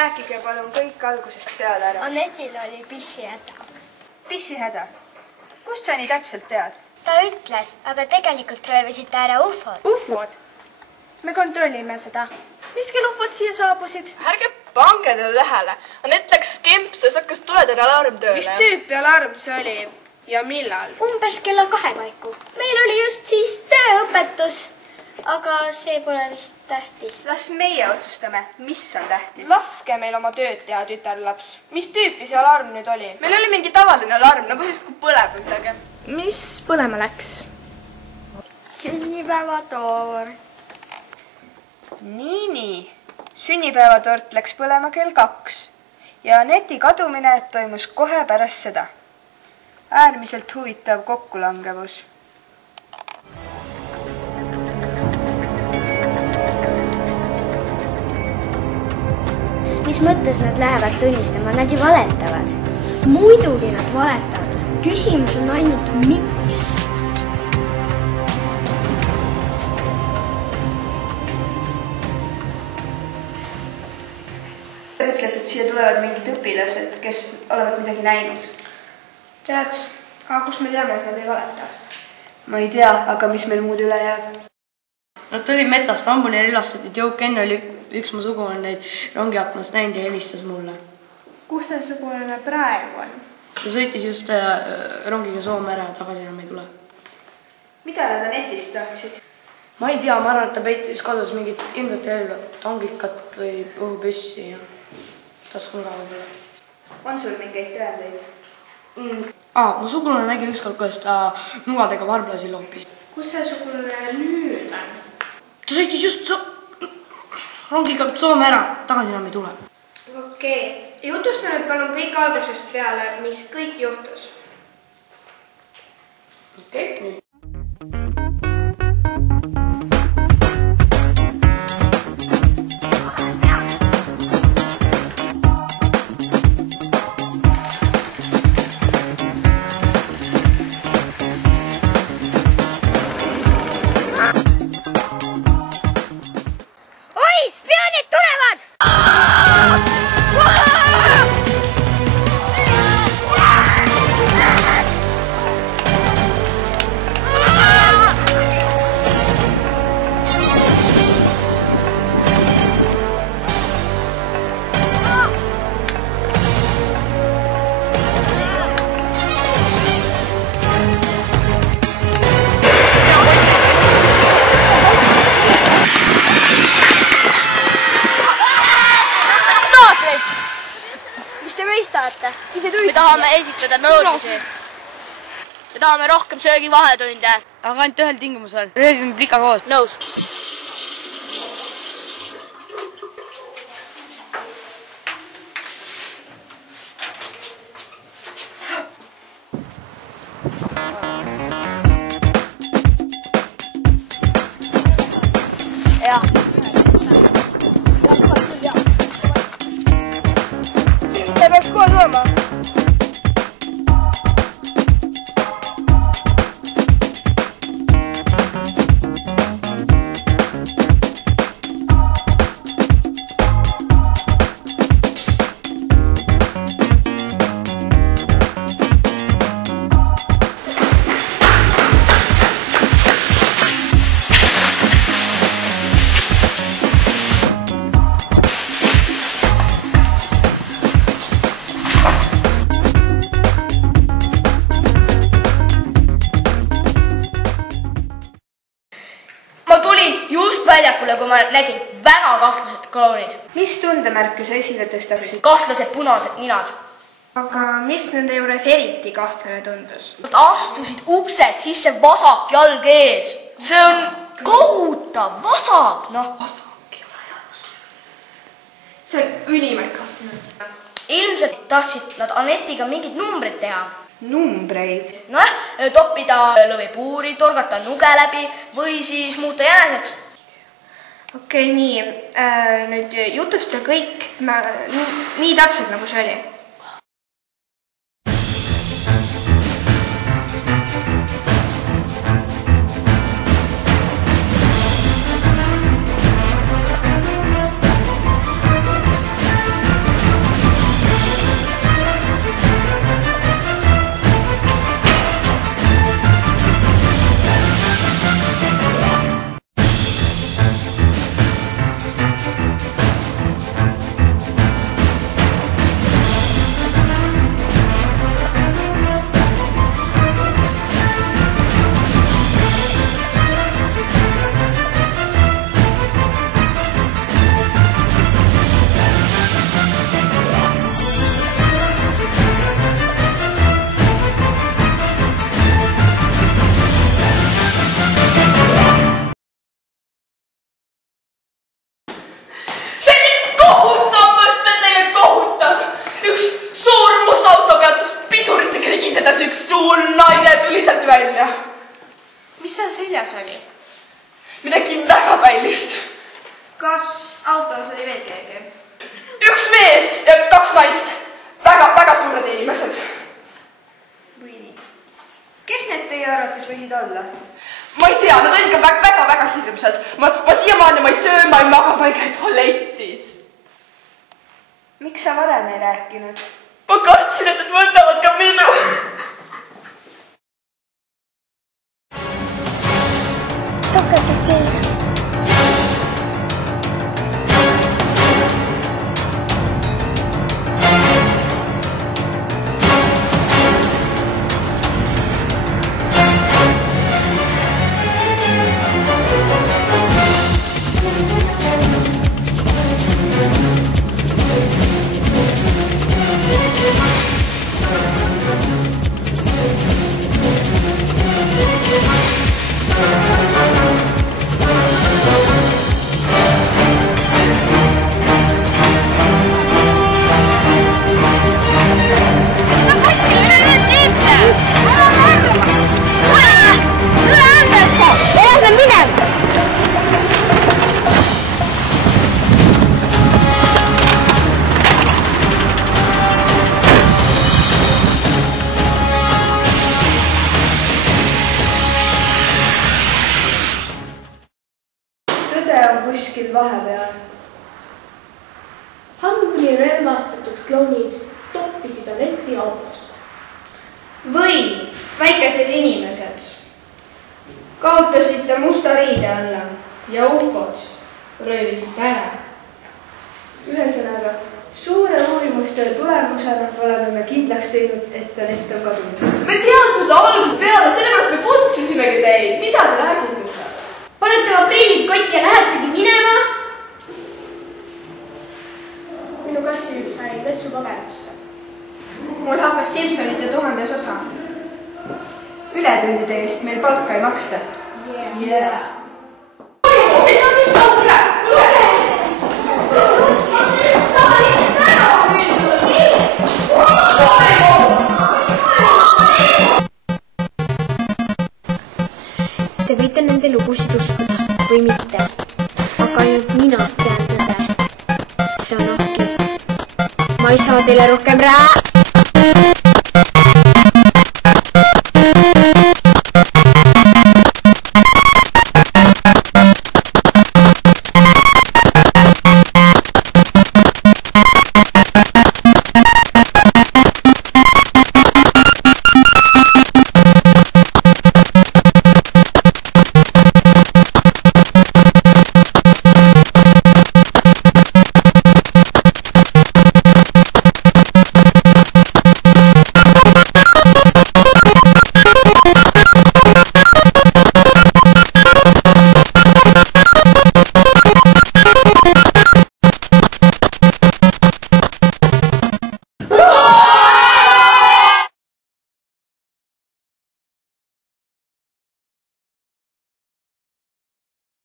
Rääkige palun kõik algusest peale ära. Anetil oli pissihäda. Pissihäda? Kust sa nii täpselt tead? Ta ütles, aga tegelikult röövisid ta ära ufod. Ufod? Me kontrollime seda. Mis kell ufod siia saabusid? Ärge pange teda tähele. Anet läks kempsu ja hakkas tuledele alarm tööle. Mis tüüpi alarm see oli ja millal? Umbes kella 2 paiku. Meil oli just siis tööõpetus. Aga see pole vist tähtis. Las meie otsustame, mis on tähtis. Laske meil oma tööd teha, tütarlaps. Mis tüüpi see alarm nüüd oli? Meil oli mingi tavaline alarm, nagu siis kui põleb midagi. Mis põlema läks? Sünnipäevatoor. Nii. Sünnipäevatort läks põlema kell 2 ja Aneti kadumine toimus kohe pärast seda. Äärmiselt huvitav kokkulangevus. Mis mõttes nad lähevad tunnistama? Nad ju valetavad. Muidugi nad valetavad. Küsimus on ainult miks. Ütles, et siia tulevad mingid õpilased, kes olevat midagi näinud. Tead, aga kus me teame, et nad ei valeta? Ma ei tea, aga mis meil muud üle jääb? Nad tulid metsast, hambuni rillastatud jõuk enne oli üks mu sugulane neid rongiaknast näinud ja helistas mulle. Kus see sugulane praegu on? Ta sõitis just rongiga Soome ära ja tagasi enam ei tule. Mida nad Anetist tahtsid? Ma ei tea, ma arvan, et ta peitis kadus mingit ilmselt relva, tangikat või õhupüssi ja taskunraha võib-olla. On sul mingeid tõendeid? Mu sugulane nägi ükskord, kuidas ta nugadega varblasi loopis. Kus see sugulane nüüd on? Ta sõitis just rongiga Soome ära, tagasi enam ei tule. Okei. Jutusta nüüd palun kõik algusest peale, mis kõik juhtus. Okei. Me tahame esitada nõudmisi. Me tahame rohkem söögi vahetunde. Aga ainult ühel tingimusel. Röövime plika koos. Nõus. Jah. See peaks kohe tulema. Väljakule, kui ma nägin väga kahtlased kloonid. Mis tundemärke sa esile tõstaksid? Kahtlased punased ninad. Aga mis nende juures eriti kahtlane tundus? Nad astusid uksest sisse vasak jalg ees. See on kohutav, vasak. Vasak ei ole jalus. See on ülimalt kahtlane. Ilmselt tahtsid nad Anetiga mingid numbrid teha. Numbreid? Toppida lõvipuuri, torgata nuge läbi või siis muuta jäneseks. Okei, nii. Nüüd jutusta kõik nii täpselt, nagu see oli. väljas oli? Midagi väga kallist. Kas autos oli veel keegi? Üks mees ja 2 naist. Väga suured inimesed. Või nii. Kes need teie arvates võisid olla? Ma ei tea, nad olid ikka väga hirmsad. Ma siiamaani ma ei söö, ma ei maga, ma ei käi tualetis. Miks sa varem ei rääkinud? Ma kartsin, et nad võtavad ka minu. Tukata siia. Kuskil vahepeal. Hambuni relvastatud klounid toppisid Aneti autosse. Või väikesed inimesed kaotasid ta musta riide alla ja ufod röövisid ta ära. Ühesõnaga, suure uurimustöö tulemusena oleme me kindlaks teinud, et Anett on kadunud. Me teame seda algusest peale, sellepärast me kutsusimegi teid. Mida te räägite seda? Panete oma prillid kotti ja lähetegi minema? Minu kassijuht sai vetsupaberusse. Mul hakkas Simpsonite 1000 osa. Ületundide eest meil palka ei maksta. Te võite nende lugusid uskuda või mitte, aga ainult mina tean tõde. See on okei. Ma ei saa teile rohkem